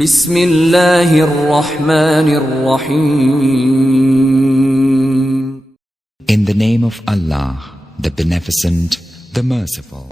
بسم اللہ الرحمن الرحیم. In the name of Allah, the Beneficent, the Merciful.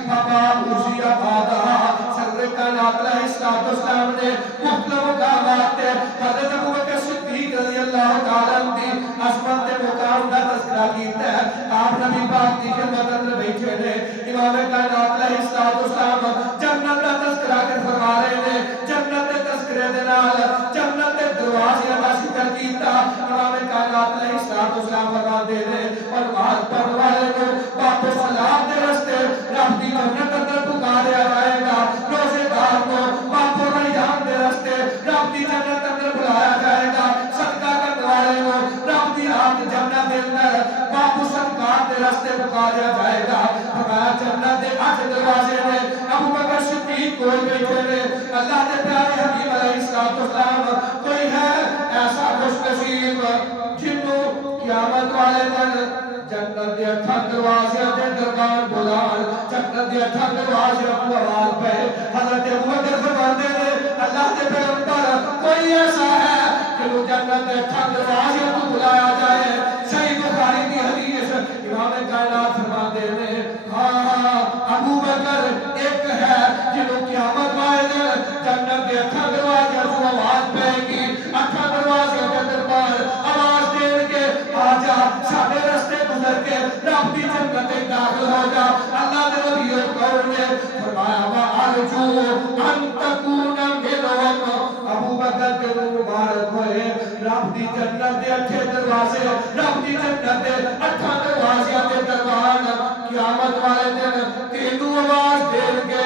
اللہ نے پیارے حبیب علیہ السلام کوئی ہے ایسا خوش نصیب جنوں قیامت والے دن جنت دے اٹھا دروازے دے دربار بلال جنت دے اٹھا دروازے کو آواز پہ حضرت ابو بکر فرماتے ہیں اللہ کے پیغمبر کوئی ایسا ہے جنوں جنت دے اٹھا دروازے کو بلایا جائے. صحیح بخاری کی حدیث امام کائنات فرماتے ہیں ہاں ابو بکر ایک ہے جنوں قیامت والے دن جنت دے اٹھا دروازے کو آواز پہ گی اٹھا دروازے کے دربار آواز دے کے آجا ساڑھے رستے گزر کے رب دی جنت داخل ہو جا. اللہ نے نبی قول نے فرمایا وَأَرْجُو أَن تَكُونَ مِنْهُمْ. ابو بکر کے مبارک ہوئے رب دی جنت دے اٹھے دروازے رب دی جنت دے اٹھا دروازے دے دربار قیامت والے دن تینوں آواز دے کے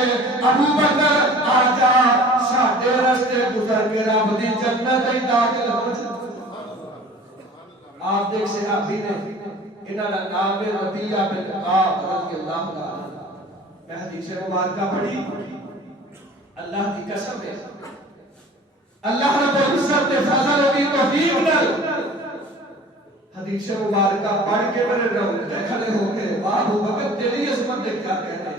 ابو بکر آجا ساڑھے رستے گزر کے رب دی جنت داخل ہو جا. آپ دیکھ صحابی نے انہاں دا نام ربیعہ بن کعب رضی اللہ عنہ. میں حدیث مبارکہ پڑھی اللہ کی قسم ہے اللہ رب العزت نے فضل و توفیق نال حدیث مبارکہ پڑھ کے میرے روزے کھڑے ہو کے ابو بکر تیری عظمت نے کیا کہنا ہے.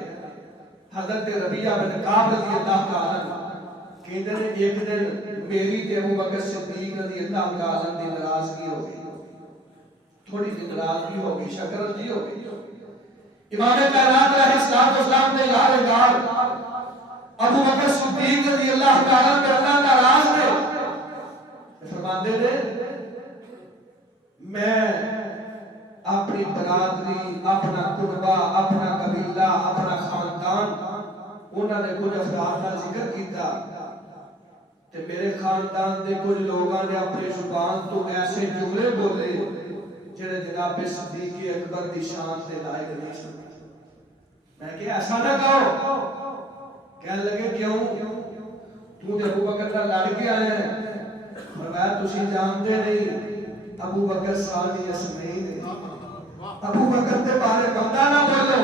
حضرت ربیعہ بن کعب رضی اللہ عنہ کہتے ہیں ایک دن میری تے ابو بکر صدیق رضی اللہ عنہ دی ناراضگی ہو گئی تھوڑی سی ناراضگی ہو گئی شکر جی ہو گئی. امام کائنات علیہ السلام نے یاد ابو بکر صدیق رضی اللہ تعالیٰ عنہ اللہ ناراض ہے فرماتے ہیں میں اپنی برادری اپنا قربہ اپنا قبیلہ اپنا خاندان انہوں نے کچھ افراد کا ذکر کیتا تے میرے خاندان دے کچھ لوگاں نے اپنی زبان تو ایسے جملے بولے جنہیں جناب صدیق اکبر دی شان تے لائق نہیں سن. میں کہ ایسا نہ کہو کہنے لگے کیوں تو تے ابو بکر کا لڑ کے آئے ہیں. فرمایا تسی جانتے نہیں ابو بکر ثانی اسمین ہے ابو بکر دے بارے بندہ نہ بولو.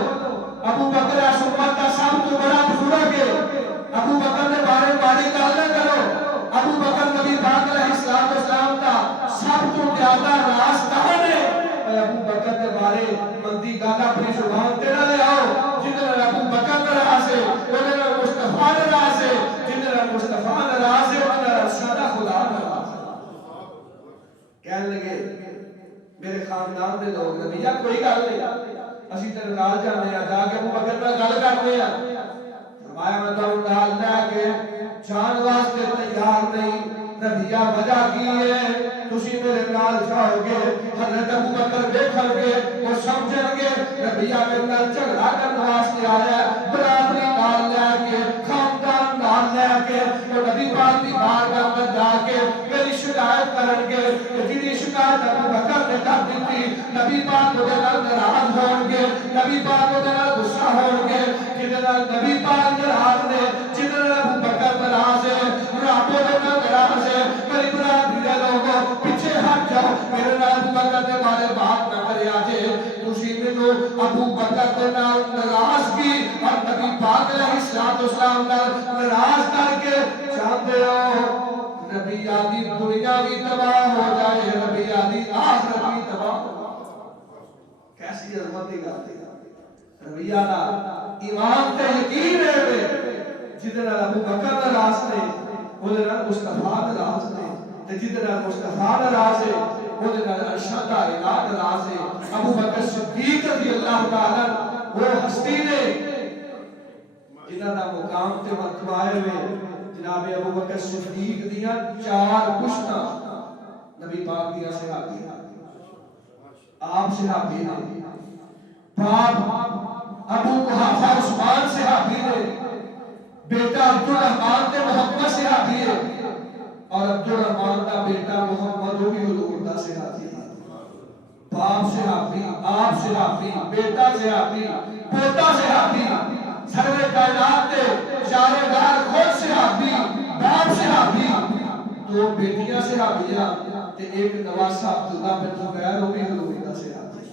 ابو بکر اس امت کا سب تو بڑا بزرگ ہے. ابو بکر دے بارے ماڑی گل نہ کرو. ابو بکر نبی پاک علیہ السلام کا سب تو زیادہ راستدار ہے. ابو بکر دے بارے مندی گل اپنی زبان تے نہ لے آؤ. جنہاں ابو بکر ناراض ہے انہاں مصطفی ناراض ہے جنہاں مصطفی ناراض ہے انہاں سادہ خدا ناراض ہے. کہنے لگے میرے خاندان دے لوگ نبی یا کوئی گل نہیں اسی تے نال جانے آ جا کے ابو بکر نال گل کرنے آ. فرمایا میں تو نال لے کے جان واسطے تیار نہیں. ربیعہ وجہ کی ہے تسی میرے نال جاؤ گے حضرت ابو بکر دیکھن گے اور سمجھن گے ربیعہ میرے نال جھگڑا کرنے واسطے آیا ہے. برادری نال لے کے خاندان نال لے کے اور نبی پاک دی بارگاہ میں جا کے میری شکایت کرن گے. جیڑی شکایت ابو بکر نے کر دتی نبی پاک دے نال ناراض ہون گے نبی پاک دے نال غصہ ہون گے. جدے نال نبی پاک ناراض نے جدے نال ابو بکر ناراض ہے رب دے نال ناراض ہے. میری برادری دے لوگوں پیچھے ہٹ جاؤ میرے نال ابو بکر دے بارے بات نہ کریا جے. تسی مینوں ابو بکر دے نال ناراضگی اور نبی پاک علیہ السلام نال ناراض کر کے چاہتے ہو نبی آدھی دنیا بھی تباہ ہو جائے نبی آدھی آخرت بھی تباہ ہو جائے. کیسی عظمت دی گل ہے. ربیعہ دا ایمان تے یقین ہے جدے نال ابو بکر ناراض نے ਉਹਦੇ ਨਾਲ ਮੁਸਤਫਾ ਨਾਰਾਜ਼ ਨੇ ਤੇ ਜਿਹਦੇ ਨਾਲ ਮੁਸਤਫਾ ਨਾਰਾਜ਼ ਹੈ ਉਹਦੇ ਨਾਲ ਅਰਸ਼ਾਂ ਦਾ ਇਲਾਹ ਨਾਰਾਜ਼ ਹੈ ਅਬੂ ਬਕਰ ਸਿੱਦੀਕ ਰਜ਼ੀ ਅੱਲਾਹੁ ਤਾਲਾ ਉਹ ਹਸਤੀ ਨੇ ਜਿਨ੍ਹਾਂ ਦਾ ਮੁਕਾਮ ਤੇ ਮਰਤਬਾ ਹੈ جناب ابو بکر صدیق دیاں 4 پشتاں نبی پاک دیاں صحابی آپ صحابی نے باپ ابو قحافہ عثمان صحابی نے بیٹا عبدالرحمن تے محمد صحابی ہے اور عبدالرحمن دا بیٹا محمد وہ بھی حضور دا صحابی ہے باپ صحابی آپ صحابی بیٹا صحابی پوتا صحابی سرور کائنات تے شارعدار خود صحابی باپ صحابی 2 بیٹیاں صحابیاں تے ایک نواسہ عبداللہ بن زبیر وہ بھی حضور دا صحابی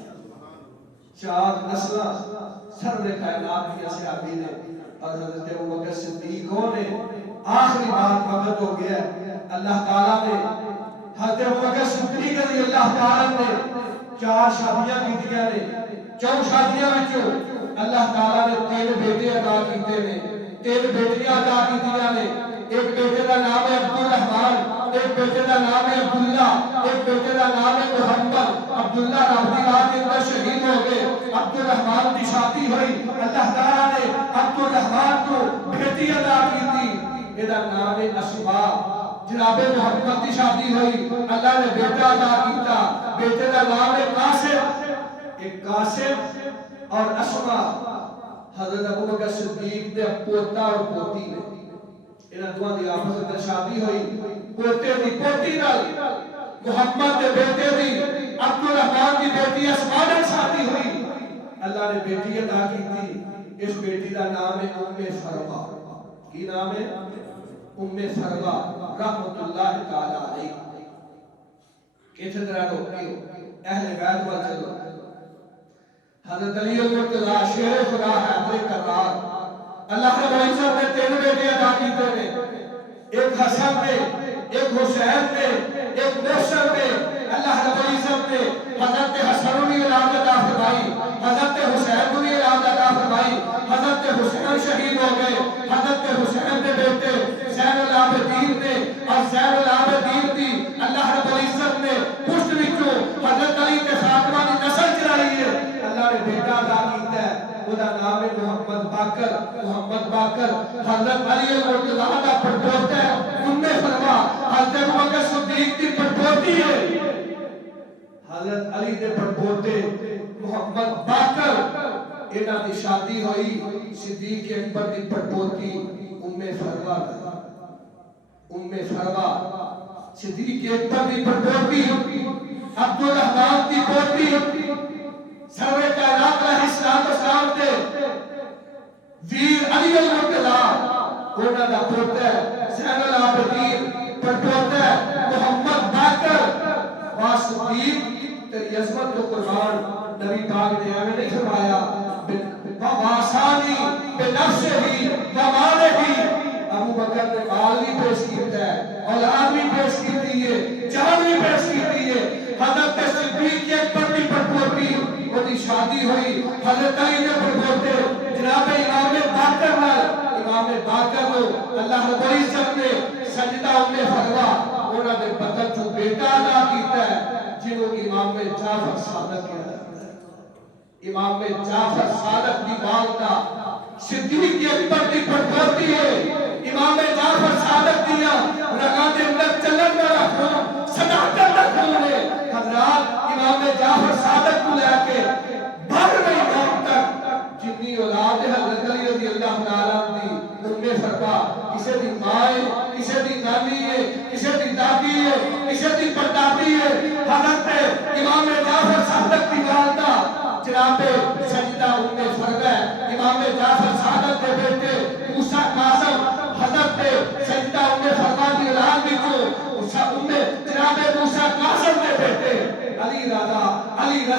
4 نسلاں سرور کائنات کی صحابی نے اور حضرت ابوبکر صدیق نے آخری بات وقت ہو گیا اللہ تعالیٰ نے حضرت ابوبکر صدیق رضی اللہ تعالیٰ نے 4 شادیاں کی دیا نے 4 شادیاں وچوں اللہ تعالیٰ نے 3 بیٹے عطا کیتے نے 3 بیٹیاں عطا کیتیاں نے ایک بیٹے دا نام ہے عبدالرحمن ایک بیٹے دا نام ہے عبداللہ ایک بیٹے دا نام ہے محمد عبداللہ رب دی راہ کے اندر شہید ہو گئے عبدالرحمن کی شادی ہوئی اللہ تعالیٰ نے عبدالرحمن کو بیٹی عطا کی تھی یہ نام ہے اسماء جناب محمد کی شادی ہوئی اللہ نے بیٹا عطا کیتا بیٹے دا نام ہے قاسم ایک قاسم اور اسماء حضرت ابوبکر صدیق دے پوتا اور پوتی نے انہاں دوواں دی آپس وچ شادی ہوئی پوتے دی پوتی نال محمد دے بیٹے دی عبدالرحمن دی بیٹی اسماء نال شادی ہوئی اللہ نے بیٹی عطا کیتی اس بیٹی دا نام ہے فروا کی نام ہے فروا رحمت اللہ تعالی علیہ کیتھے طرح روکیو اہل بیت وال چلو حضرت علی المرتضی شیر خدا حیدر کرار اللہ رب العزت نے 3 بیٹے عطا کیتے نے ایک حسن نے ایک حسین نے ایک محسن نے اللہ رب العزت نے حضرت حسن کی اولاد عطا فرمائی حضرت حسین کی اولاد عطا فرمائی حضرت حسین شہید ہو گئے حضرت حسین کے بیٹے زین العابدین نے اور زین العابدین دی اللہ رب العزت نے پشت وچوں حضرت علی کے فاطمہ کی نسل چلائی ہے اللہ نے بیٹا عطا کیتا ہے وہ نام ہے محمد باقر حضرت علی المرتضی کا پڑپوتا ہے فرما حضرت ابوبکر صدیق کی پڑپوتی ہے حضرت علی دے پڑپوتے محمد باقر انہاں دی شادی ہوئی صدیق اکبر دی پڑپوتی فروا صدیق اکبر دی پڑپوتی عبدالرحمن دی پوتی سروے کائنات علیہ السلام دے ویر علی المرتضی انہاں دا پوتا ہے زین العابدین پڑپوتا ہے محمد باقر واسطیق تیری عظمت کو قربان نبی پاک نے ہمیں نہیں فرمایا واسانی بنفسہ ہی ومالہ ہی ابو بکر نے مال بھی پیش کیتا ہے اولاد بھی پیش کیتی ہے جان بھی پیش کیتی ہے حضرت صدیق اکبر کی پڑپوتی وہ شادی ہوئی حضرت علی نے پڑپوتے جناب امام باقر کو اللہ رب العزت نے سجدہ فروا انہاں دے بدن چوں بیٹا عطا کیتا ہے جنہوں امام جعفر صادق کہا جاتا ہے امام جعفر صادق دی والدہ صدیق اکبر کی پڑپوتی ہے امام جعفر صادق دیا رگاں دے اندر چلن والا خون صداقت دا خون ہے حضرات امام جعفر صادق کو لے کے بھر میں امام تک جتنی اولاد حضرت علی رضی اللہ تعالیٰ دی فرما کسے دی ماں ہے کسے دی نانی ہے کسے دی دادی ہے کسے